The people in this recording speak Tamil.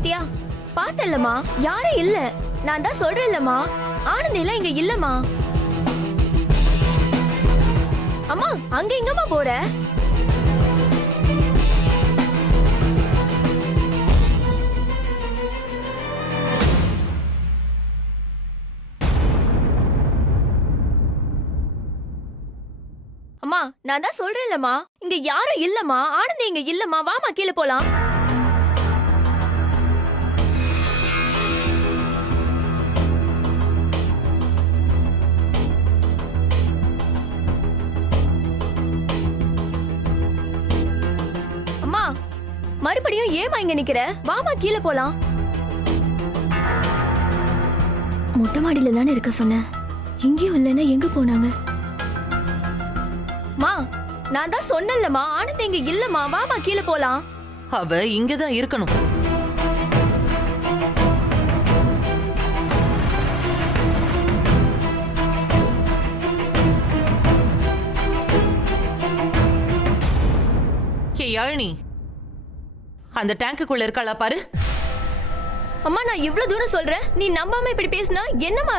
பாத்தியா? பார்த்தல்லம்மா, யாரும் இல்ல. நான் தான் சொல்றேன்லம்மா, ஆனந்த் எல்லாம் இங்க இல்லம்மா. அம்மா, அங்க எங்கம்மா போற? அம்மா, நான் தான் சொல்றேன்லம்மா, இங்க யாரும் இல்லம்மா. ஆனந்த் இங்க இல்லம்மா. வாமா, கீழே போலாம். அம்மா, மறுபடியும் ஏமா இங்க நிக்கிற? வாமா, கீழே போலாம். மொட்டை மாடியில தானே இருக்க சொன்ன. எங்கேயும் இல்லைன்னா எங்க போனாங்க? மா, நான் தான் சொன்னேன்லம்மா, ஆனந்த் இங்க இல்லம்மா. வாமா, கீழே போலாம். அவ இங்கதான் இருக்கணும். ஏ யாழினி, அந்த டேங்குக்குள்ள இருக்காளா பாரு. அம்மா, நான் இவ்ளோ தூரம் சொல்றேன், நீ நம்பாம இப்படி பேசினா என்னமா?